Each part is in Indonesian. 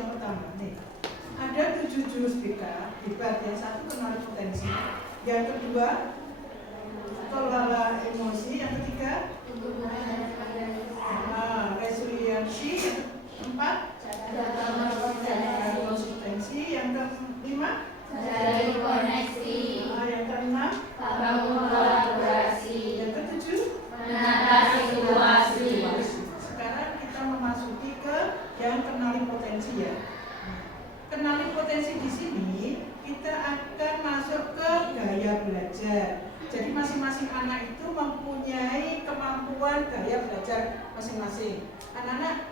yang pertama nih. Ada 7 jurus debat. Yang satu kenali potensi, yang kedua kelola emosi, yang ketiga resiliensi, yang keempat konsistensi, yang kelima koneksi, yang keenam bangun kolaborasi, yang ketujuh menata situasi. Sekarang kita memasuki ke yang kenali potensi ya. Kenali potensi di sini kita akan masuk ke gaya belajar. Jadi masing-masing anak itu mempunyai kemampuan gaya belajar masing-masing. Anak-anak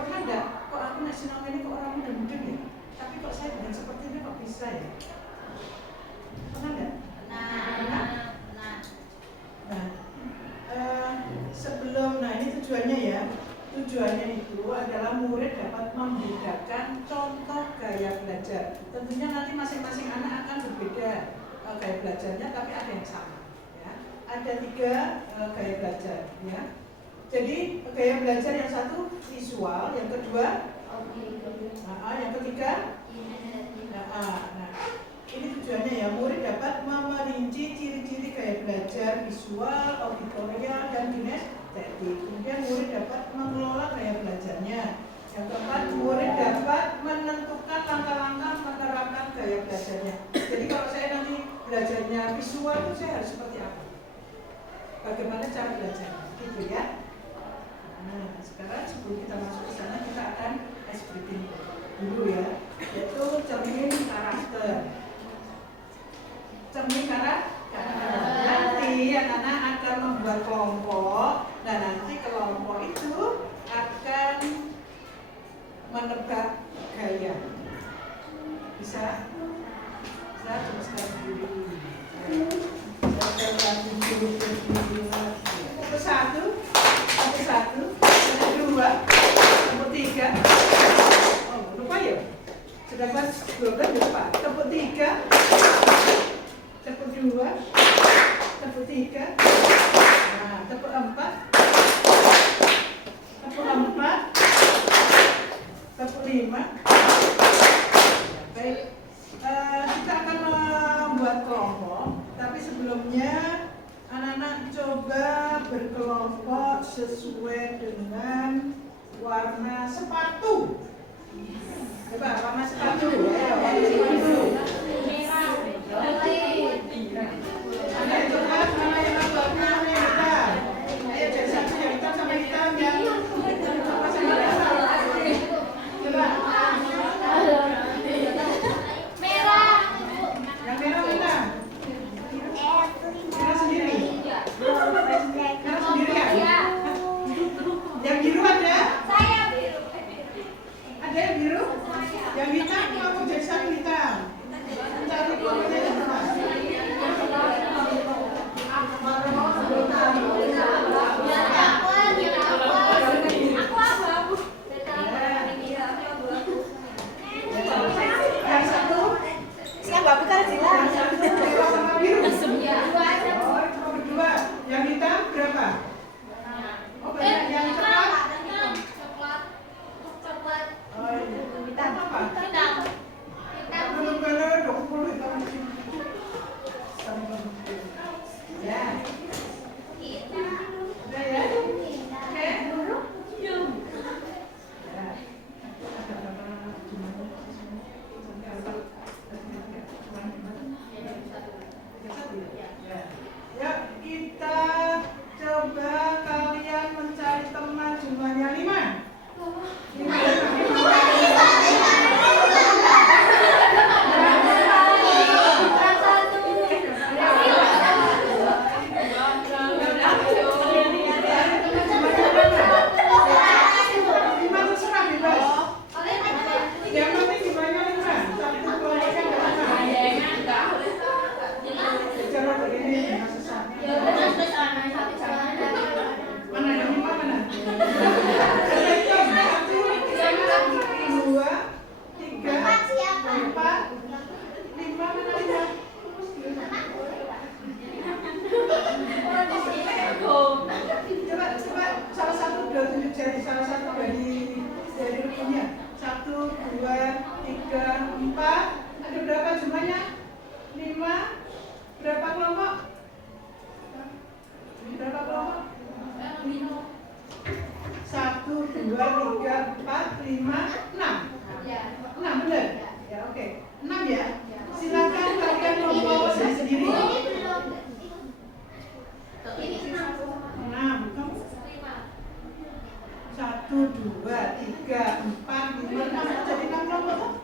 pernah enggak kok aku ngasih nama ini kok orang muda-muda ya? Tapi kok saya dengan seperti ini kok bisa ya? Pernah enggak? Pernah. Nah, ini tujuannya ya. Tujuannya itu adalah murid dapat membedakan contoh gaya belajar. Tentunya nanti masing-masing anak akan berbeda gaya belajarnya, tapi ada yang sama. Ya. Ada 3 gaya belajar. Ya. Jadi gaya belajar yang satu visual, yang kedua, yang ketiga, ini tujuannya ya, murid dapat merinci ciri-ciri gaya belajar visual, auditorial, dan kinestetik. Kemudian murid dapat mengelola gaya belajarnya. Yang keempat, murid dapat menentukan langkah-langkah menerapkan gaya belajarnya. Jadi kalau saya nanti belajarnya visual itu saya harus seperti apa? Bagaimana cara belajarnya? Gitu ya. Nah, sekarang sebelum kita masuk ke sana kita akan ice breaking dulu ya, yaitu cermin karakter. Cermin karakter. Nanti anak-anak akan membuat kelompok, dan nanti kelompok itu akan menebak gaya. Bisa? Saya coba sekarang dulu. Satu, kedua, tepuk 3. Oh, lupa ya? Sudah pas 12 lupa. Tepuk 3, tepuk 2, tepuk 3. Nah, tepuk 4, tepuk 4, tepuk 5. Baik, kita akan membuat kelompok, tapi sebelumnya anak-anak coba berkelompok sesuai dengan warna sepatu. Coba warna sepatu. Ayo, warna sepatu. Ada yang coklat, mana yang abu-abu, mana yang hitam. Ayo dari satu yang hitam sampai hitam, yang coklat sampai hitam. Coba. Merah. Yang merah mana? Merah sendiri. Merah sendiri ya? Yang biru ada? Saya biru. Ada yang biru? Yang hitam kamu jadi satu hitam. Cari kelompoknya yang mana? 2, 3, 4, 5, 6. 6 benar? Ya, oke. 6 ya. Silakan kalian membawa sendiri. 6. Kamu? 1, 2, 3, 4, 5, 6. Jadi 6 kelompok tuh?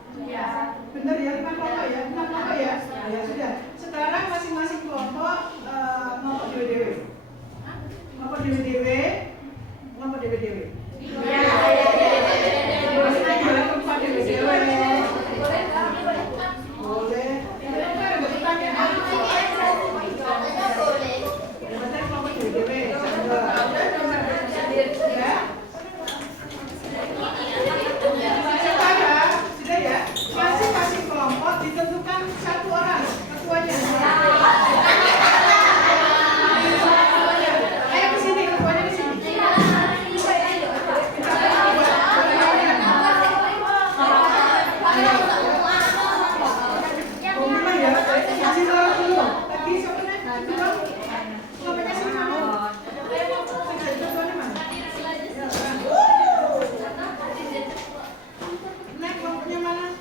Benar ya, 5 kelompok ya? 6 kelompok ya? Ya sudah. Sekarang masing-masing kelompok ngompok dewe-dewe. Ngompok dewe-dewe. Ngompok dewe-dewe. Masing-masing jalan kelompok dewe-dewe. Boleh. Masing-masing kelompok ditentukan satu orang ketuanya. Ayo ke sini, ketuanya di sini. Mulai ya, kasih tahu dulu. Lagi siapa nih? Kelompoknya sini mana? Ketuanya mana? Nek kelompoknya mana?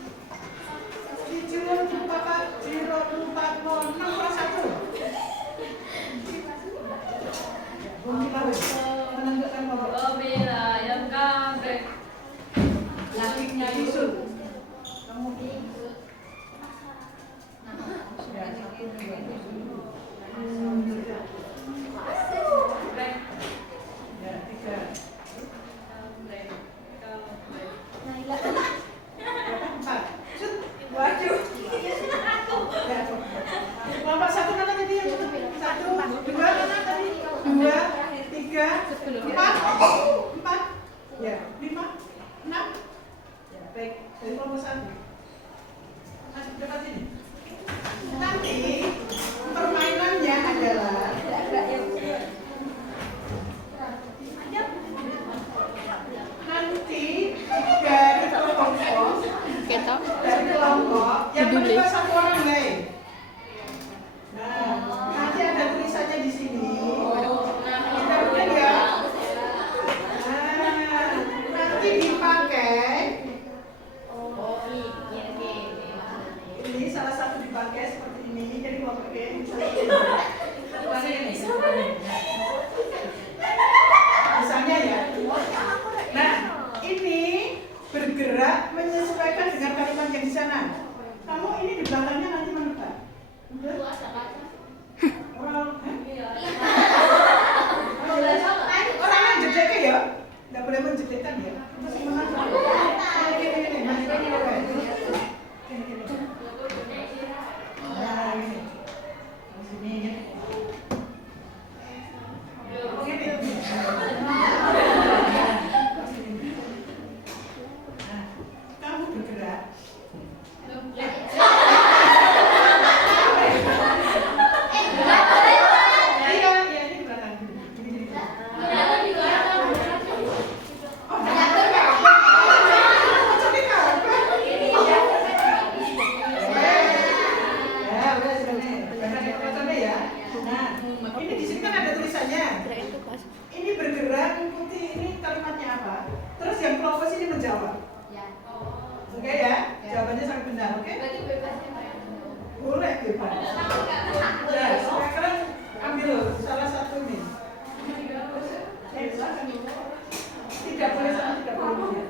Ciro 406 kelas 1. Bumi laut menentukan kelompok. Lakinya Yusuf. Kamu ya, 3. Waduh. Kelompok 1 mana tadi? 1, 2 mana tadi? 2, 3, 4. Ya, 5, 6. Ya, baik. Dari kelompok 1. Masuk dekat sini. Nanti permainannya adalah nanti dari kelompok yang menerima satu orang lain. Nah, nanti ada tulisannya di sini. Udah ya. Nah, nanti dipakai. Ini salah satu dipakai seperti ini. Jadi mau pakai misalnya ya. Nah, ini bergerak menyesuaikan dengan kalimat yang di sana. Kamu ini di belakangnya nanti menebak. Orang yang jedek ya, nggak boleh menjedekkan ya. Terus gimana? Nah, ini. Di sini ya. Kamu bergerak. Ini di sini kan ada tulisannya. Ini bergerak mengikuti ini kalimatnya apa? Terus yang kelompok sini menjawab. Oke ya? Jawabannya sangat benar, oke? Boleh bebas. Ya, sekarang ambil salah satu nih. Tidak boleh sama tidak boleh.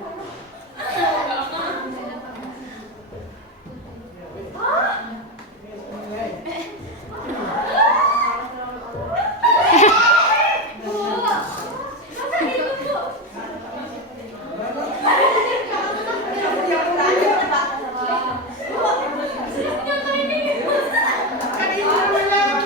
Kan ini namanya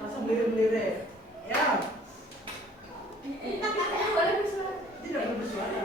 Langsung lirik-lirik. Ya. Tidak boleh bersuara.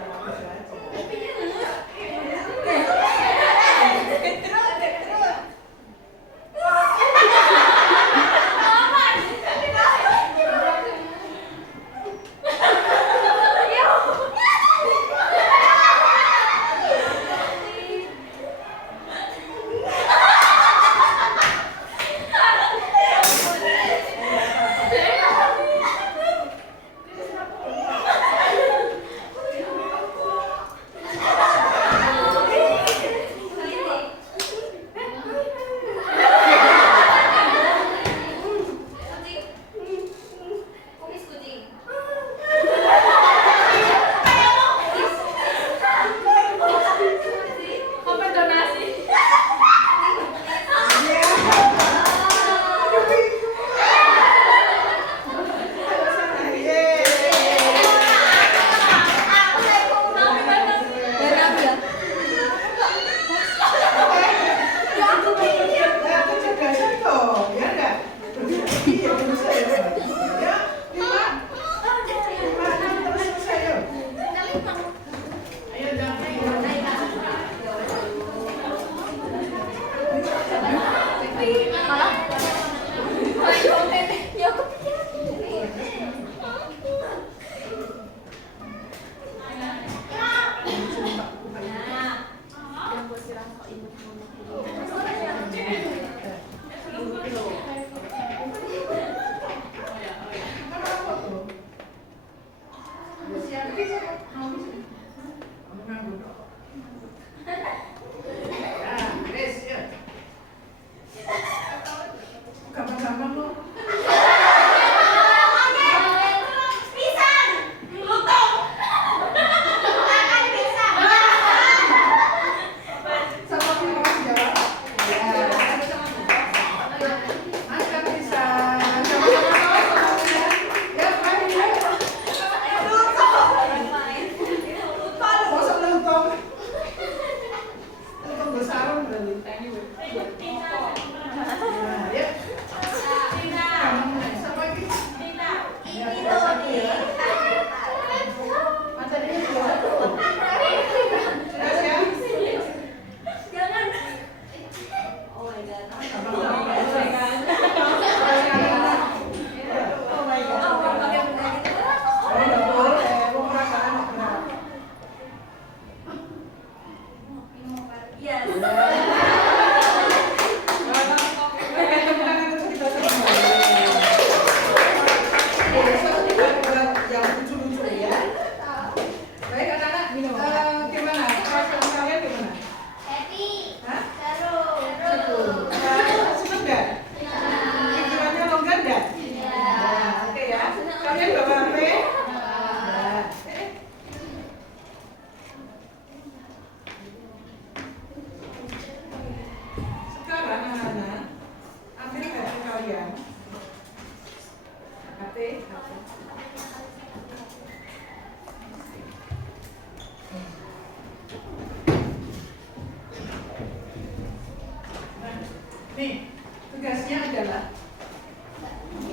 Nih, tugasnya adalah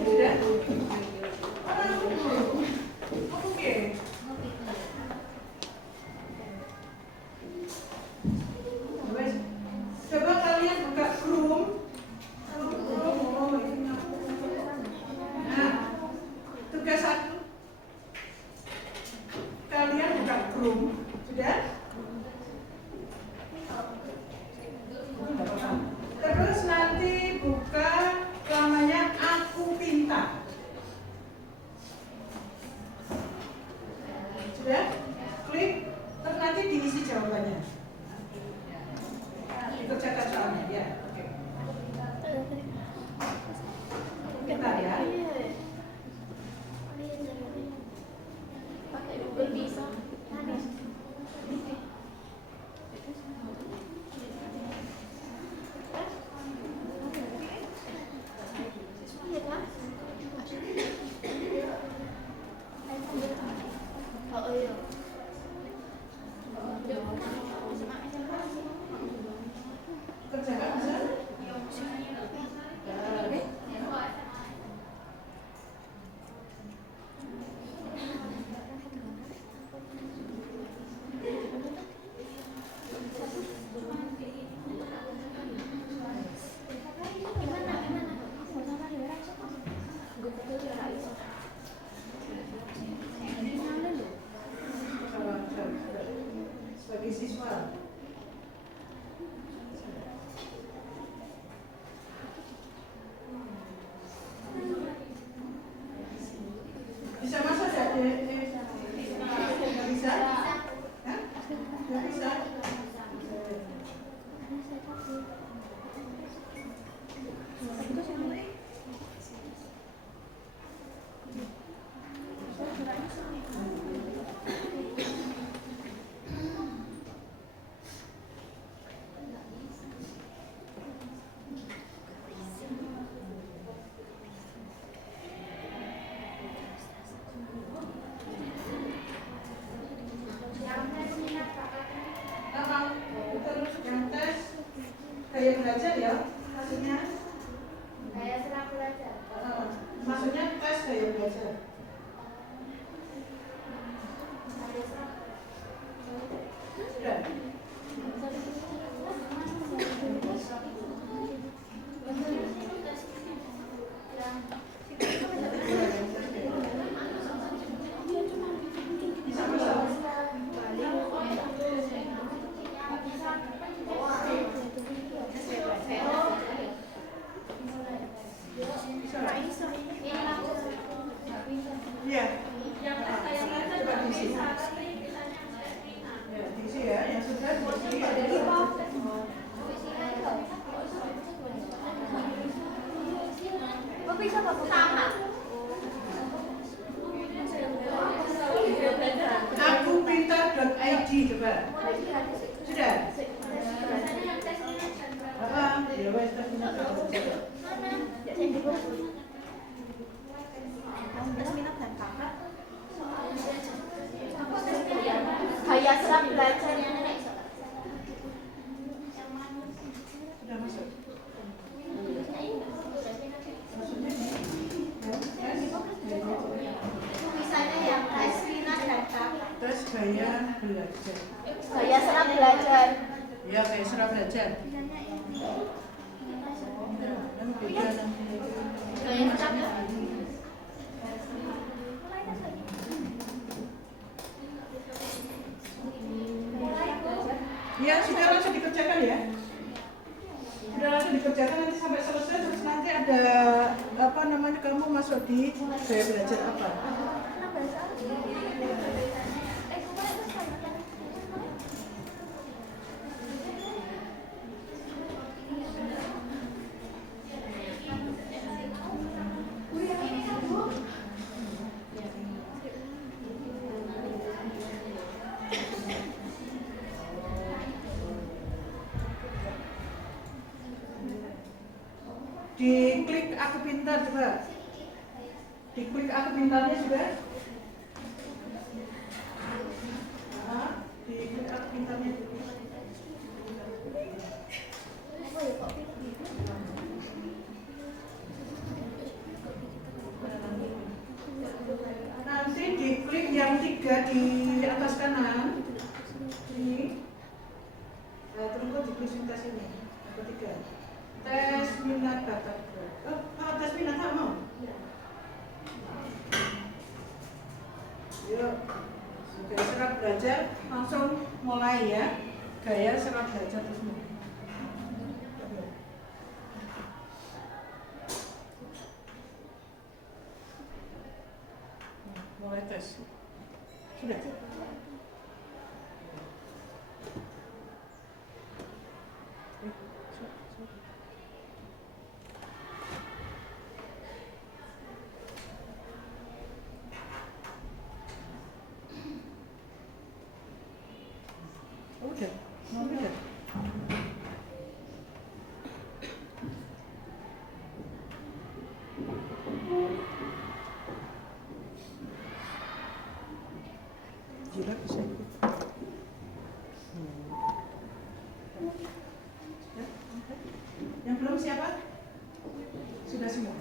sudah? Oke. Coba kalian buka Chrome. Nah, tugas 1. Kalian buka Chrome, sudah? Terus nanti buka namanya Aku Pintar. Sudah? Klik, terus nanti diisi jawabannya. Ikut catat soalnya, ya. Oke. Bentar ya. Pakai Google bisa. visual. Bisa masuk ya? Nggak bisa? Hah? Nggak bisa? Terus yang tes kayak belajar ya, maksudnya? Kayak serang belajar. Maksudnya tes kayak belajar. Sudah. Bisa masuk. Iya. Coba diisi. Ya, diisi ya, yang sudah diisi adalah akupintar.id coba. Sudah? Ya wes tes minat belajar. Kayak serang belajar. Sudah masuk. Maksudnya Misalnya yang tes minat dan bakat. tes gaya belajar. Kayak serang belajar. Ya kayak serap belajar. Dan beda nanti. Kayak serang. Ya sudah langsung dikerjakan ya. Sudah langsung dikerjakan nanti sampai selesai terus nanti ada apa namanya kamu masuk di gaya belajar apa? Diklik aku pintar coba. Diklik aku pintarnya sudah. Diklik aku pintarnya dulu. Nanti diklik yang 3 di atas kanan. Ini. Nah, terus diklik tes ini. Yang ketiga. Tes minat bakat. Kalau tes minat kamu? Yuk. Gaya serap belajar langsung mulai ya. Gaya serap belajar terus mulai. Mulai tes. Sudah. Udah, mau udah. Gila bisa ikut. Ya, yang belum siapa? Sudah semua.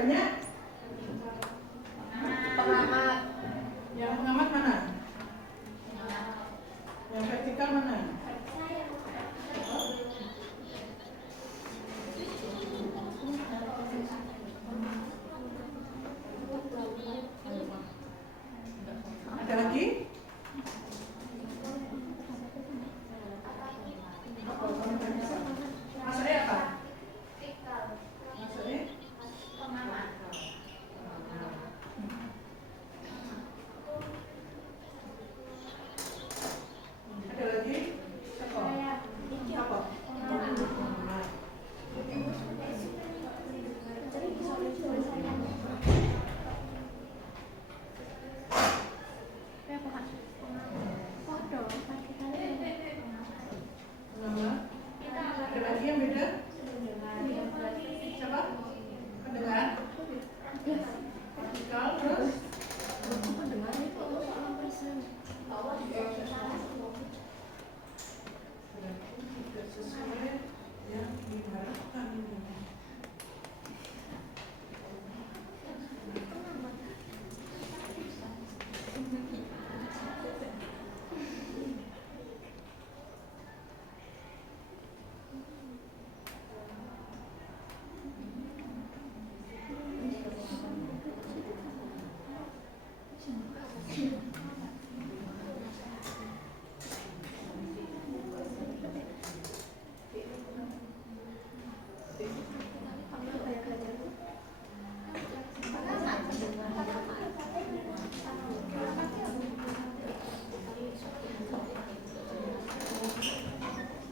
banyak? Pengamat. Yang pengamat mana? Yang vertikal mana? Ada lagi? Masuknya apa? Masuknya? Pengamat. Ada lagi? Apa? Apa? Pengamat. Pengamat. Ada lagi yang beda? Siapa? Pendengar? Vertikal terus? Tidak sesuai yang diharapkan.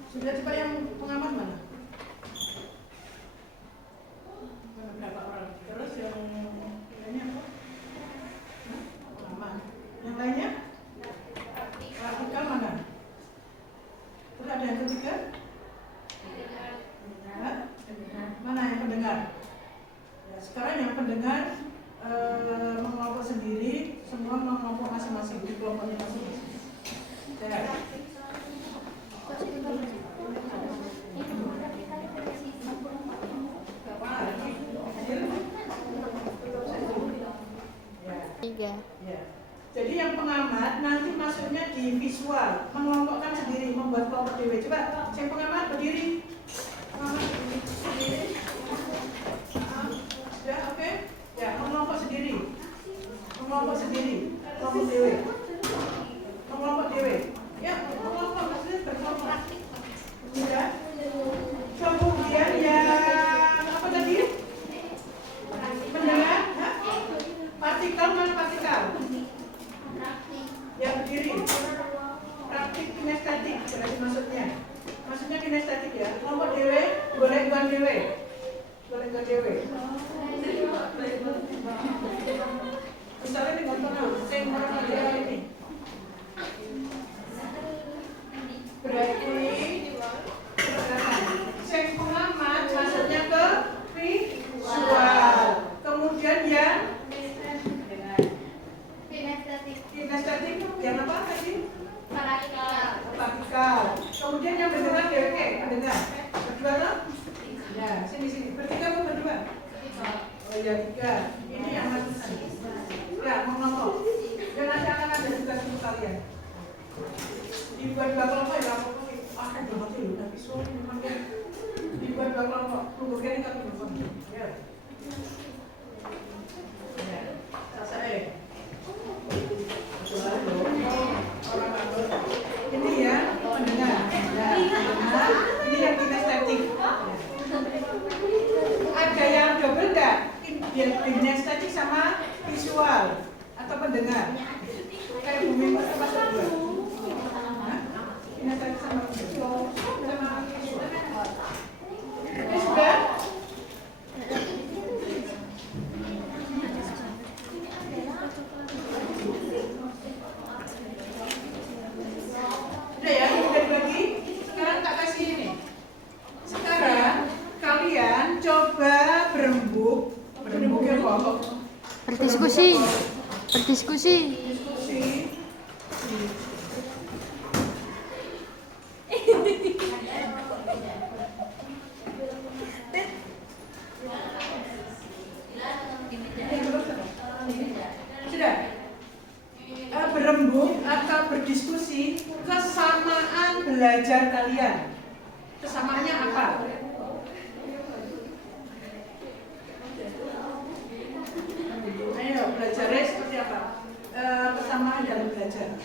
Sudah coba yang pengamat mana? Mana berapa orang? Terus yang lainnya apa? Hah? Pengamat. Yang lainnya? Vertikal mana? Terus ada yang ketiga? Hah? Mana yang pendengar? Ya, sekarang yang pendengar mengelompok sendiri, semua mengelompok masing-masing di kelompoknya masing-masing. Ya. Tiga. Ya. Jadi yang pengamat nanti masuknya di visual, mengelompokkan sendiri, membuat kelompok dewe. Coba, yang pengamat berdiri. Pengamat berdiri. Sudah, oke? Ya, mengelompok sendiri. Mengelompok sendiri. Kelompok dewe. Mengelompok dewe. Ya, mengelompok maksudnya berkelompok. Sudah. Kemudian yang apa tadi? Pendengar? Hah? Partikel mana partikel? Yang berdiri. Praktik kinestetik berarti maksudnya. Maksudnya kinestetik ya. Kelompok dewe, boleh bukan dewe. Boleh bukan dewe. Misalnya di kontonal, saya mau dewe ini. Berarti sing pengamat masuknya ke visual. Kemudian yang kinestetik yang apa tadi? Vertikal. Kemudian yang mendengar DWK, mendengar. Berdua loh? Ya, sini. Bertiga apa berdua? Oh ya, tiga. Ini yang masuk. Ya, ngomong. Dan nanti akan ada tugas untuk kalian. Dibuat dua kelompok ya, aku berarti udah visual memang ya. Dibuat dua kelompok. Tunggu kali kan telepon. Ya. Ya. Selesai. Ini ya pendengar. Ya, pendengar. Ini yang kinestetik. Ada yang double enggak? Kinestetik sama visual atau pendengar? Kayak bumi itu masuk dua. Kinestetik sama visual. Ini sudah? Udah ya, udah lagi. Sekarang tak kasih ini. Sekarang kalian coba berembuk ya kok. Berdiskusi. Diskusi. belajar kalian. Kesamaannya apa? Ayo, belajarnya seperti apa? Kesamaan dalam belajar.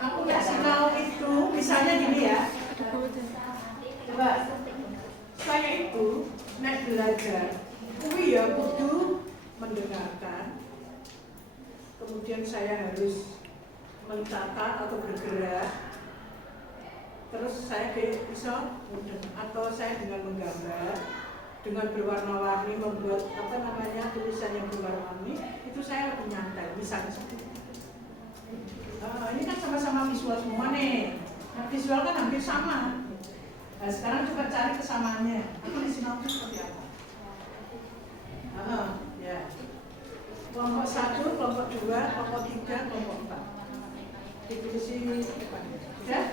Aku kasih tahu itu, misalnya gini ya. Coba, saya itu naik belajar, kuwi ya kudu mendengarkan. Kemudian saya harus mencatat atau bergerak. Terus saya bisa atau saya dengan menggambar, dengan berwarna-warni, membuat tulisan yang berwarna-warni, itu saya lebih nyantai. Misalnya seperti itu. Ini kan sama-sama visual semua nih. Nah, visual kan hampir sama. Nah, sekarang coba cari kesamaannya. Aku di sini seperti apa? Ya. Kelompok 1, kelompok 2, kelompok 3, kelompok 4. Ditulis di depan. Ya?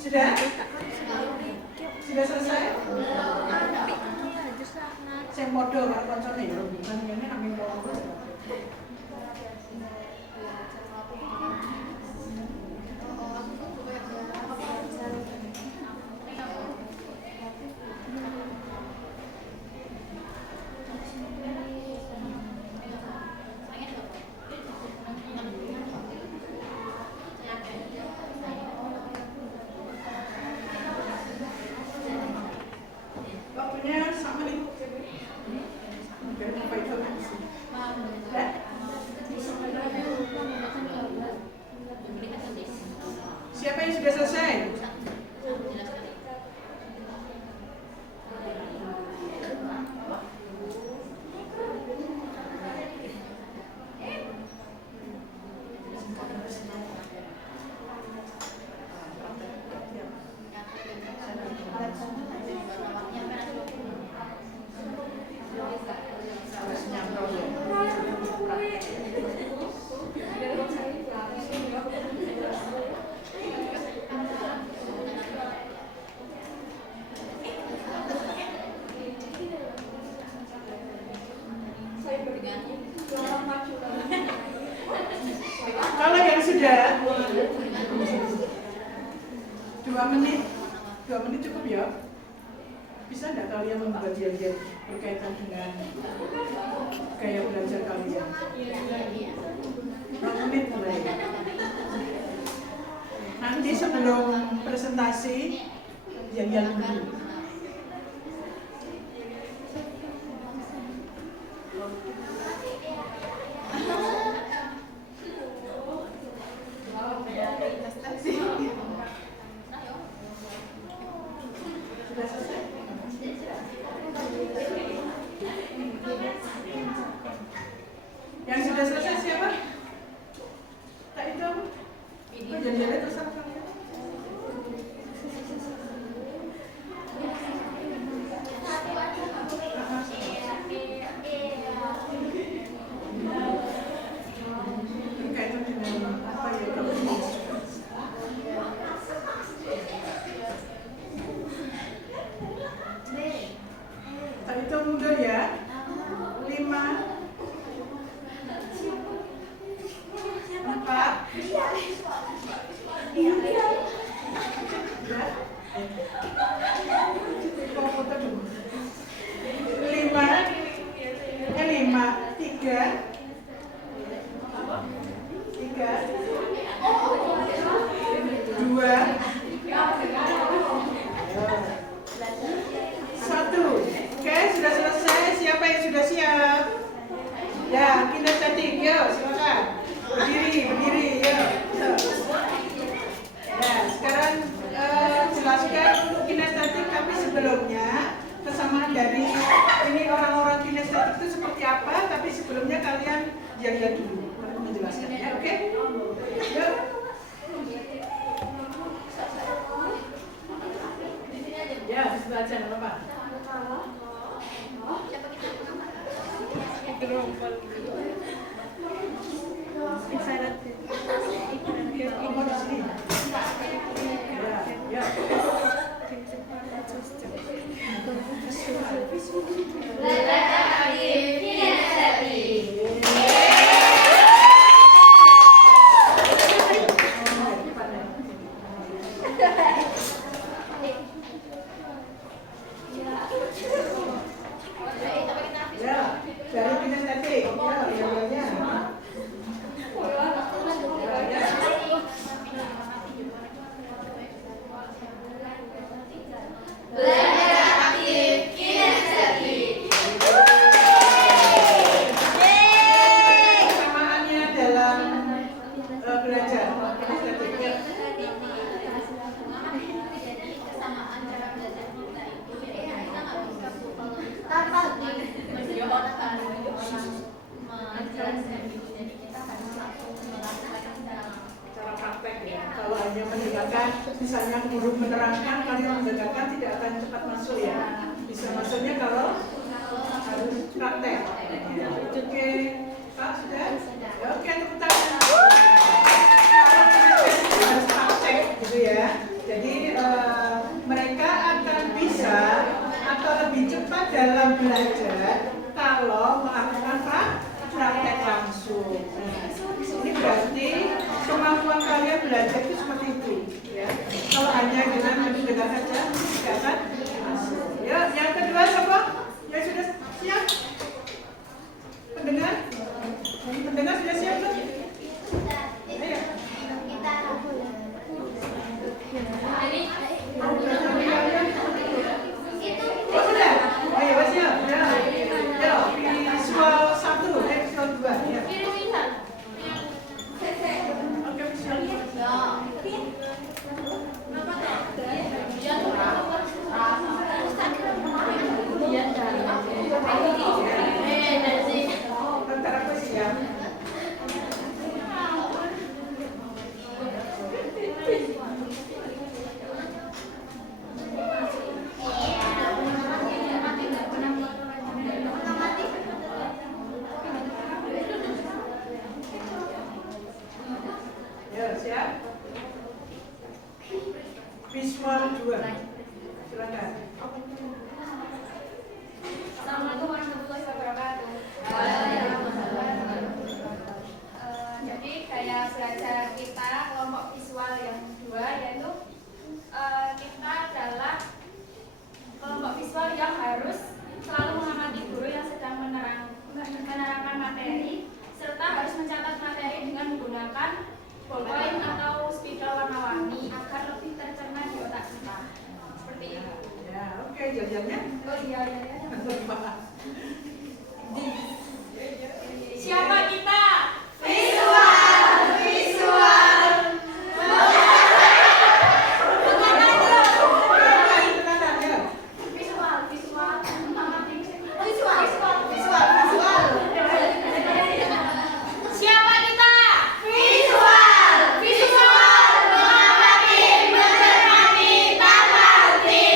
Sudah? Sudah selesai? Saya modal kan koncone ya, bukan ini ambil modal. Siapa yang sudah selesai? Kalau yang sudah 2 menit cukup ya? Bisa nggak kalian membuat diagram berkaitan dengan gaya belajar kalian? 2 menit mulai. Nanti sebelum presentasi diagram dulu. Yang sudah selesai siapa? Tak itu apa? Jadi terus apa? Berkaitan dengan apa ya kalau tak itu mundur ya. 5 sebelumnya kalian lihat dulu untuk menjelaskannya, oke? Yuk. baca nggak apa-apa. Siapa kita pengamat? Oh, di sini. Ya, ya. Belajar aktif kinestetik. Ya, dari kinestetik. Ya, ya. Belajar aktif kinestetik. Kesamaannya dalam belajar kinestetik. Ya. Kesamaan cara belajar kita itu, jadi kita nggak bisa menjelaskan itu, jadi kita harus langsung melakukan Cara praktek ya. Kalau hanya mendengarkan, misalnya guru menerangkan, kalian mendengarkan tidak akan cepat masuk ya. Bisa masuknya kalau harus praktek. Ya. Oke, Pak sudah? Ya, oke, tepuk tangan. Kalau kinestetik harus praktek gitu ya. Jadi mereka akan bisa atau lebih cepat dalam belajar kalau melakukan praktek langsung. Nah, ini berarti kemampuan kalian belajar itu seperti itu, ya. Kalau hanya dengan mendengar saja tidak akan masuk. Ya, yang kedua siapa? Yang sudah siap? Pendengar? Pendengar sudah siap belum? Ayo. Oh sudah? Ayo siap. Ya. Ya, visual 1, visual 2. Ya. Oke, visual 2. Bentar aku siap. Ya, siap. Visual 2. Silakan. Assalamualaikum warahmatullahi wabarakatuh. Jadi kayak belajar kita kelompok visual yang kedua, yaitu kita adalah kelompok visual yang harus selalu mengamati guru yang sedang menerangkan materi, serta harus mencatat materi dengan menggunakan ballpoint atau spidol warna-warni agar lebih tercerna di otak kita. Seperti itu. Ya, oke, jajannya. Oh iya. Siapa kita? Siapa kita? Mengamati, mencermati, tanpa henti.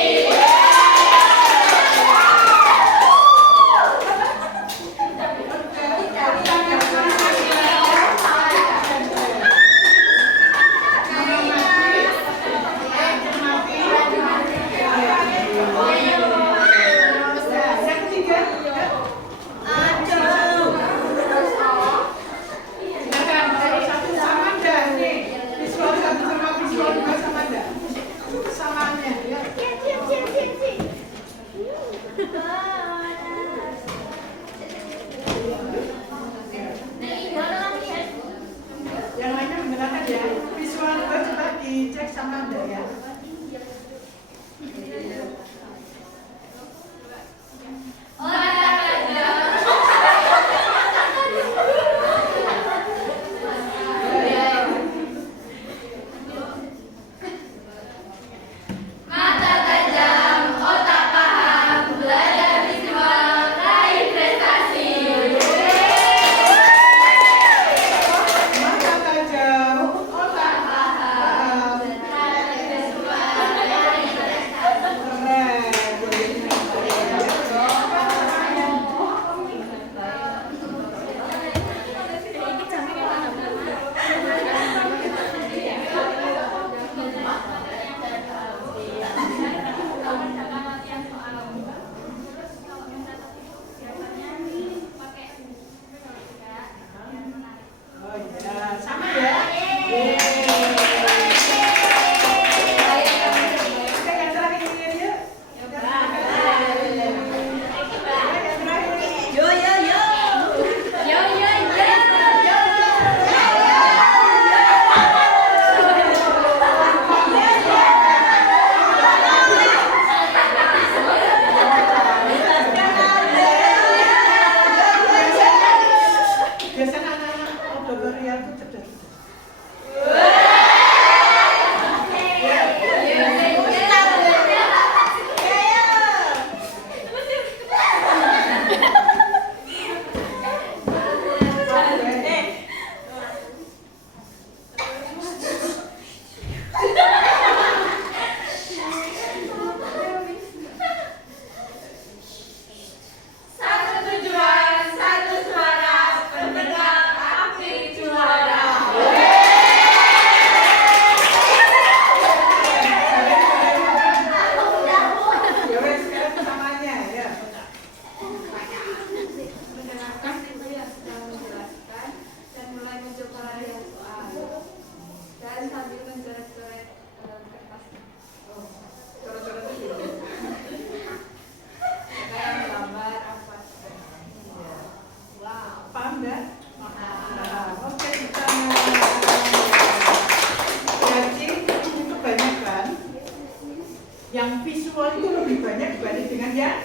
yang visual itu lebih banyak dibanding dengan yang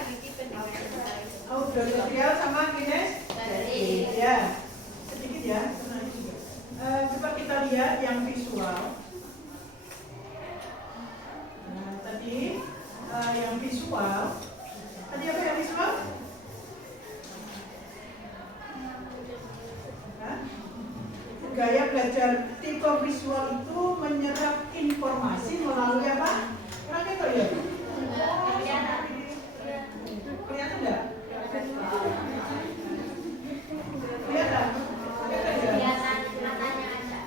auditorial sama kinestetik ya. Sedikit ya. Coba kita lihat yang visual. Nah, tadi yang visual. Tadi apa yang visual? Gaya belajar tipe visual itu menyerap informasi melalui apa? Orang itu ya? Kelihatan enggak? Kelihatan? Kelihatan matanya aja.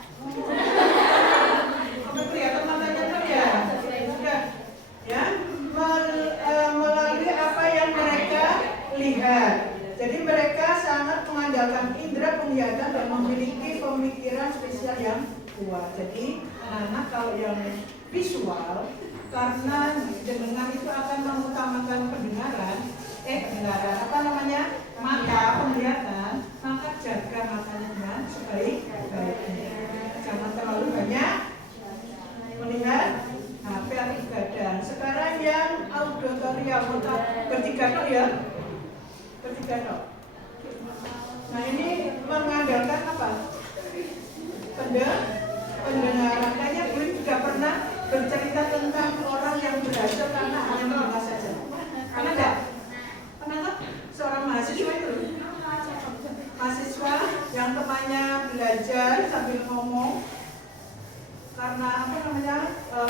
Kelihatan matanya tuh ya? Sudah. Ya, melalui apa yang mereka lihat. Jadi mereka sangat mengandalkan indera penglihatan dan memiliki pemikiran spesial yang kuat. Jadi anak kalau yang visual, karena dengan itu akan mengutamakan pendengaran, mata penglihatan, maka jaga matanya dengan sebaik-baiknya. Jangan terlalu banyak melihat HP atau begadang. Sekarang yang auditorial, bertiga tok ya. Bertiga tok. Nah ini mengandalkan apa? Pendengaran. Kayaknya Bun juga pernah bercerita tentang orang yang berhasil karena hanya mendengar saja. Pernah enggak? Pernah nggak? Seorang mahasiswa itu, mahasiswa yang temannya belajar sambil ngomong karena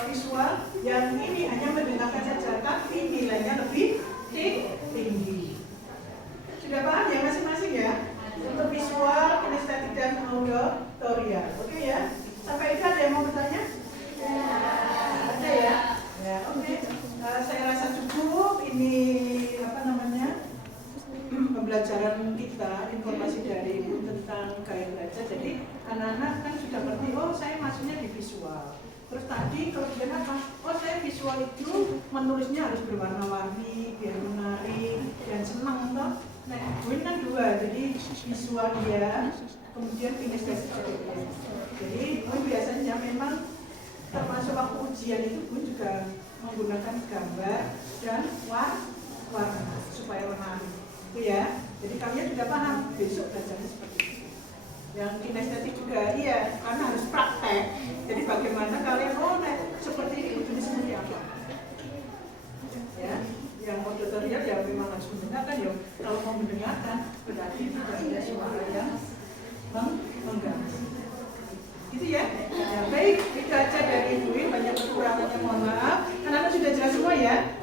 visual, yang ini hanya mendengarkan saja tapi nilainya lebih tinggi. Sudah paham ya masing-masing ya? Untuk visual, kinestetik dan auditorial. Oke ya? Sampai itu ada yang mau bertanya? Ada ya? Ya, oke. Saya rasa cukup. Ini pembelajaran kita, informasi dari Ibu tentang gaya belajar. Jadi anak-anak kan sudah ngerti, oh saya masuknya di visual. Terus tadi kalau kita apa? Oh saya visual itu menulisnya harus berwarna-warni, biar menarik dan senang toh. Nah, Buin kan dua, jadi visual dia, kemudian kinestetik dia. Jadi Buin biasanya memang termasuk waktu ujian itu Buin juga menggunakan gambar dan warna supaya menarik. Itu ya. Jadi kalian sudah paham besok belajarnya seperti itu. Yang kinestetik juga iya, karena harus praktek. Jadi bagaimana kalian seperti ini jenis seperti apa? Ya, yang auditorial ya memang harus mendengarkan ya. Kalau mau mendengarkan berarti tidak ada suara yang mengganggu. Gitu ya. Ya baik, itu aja dari Ibu. Banyak kekurangannya mohon maaf. Anak-anak sudah jelas semua ya.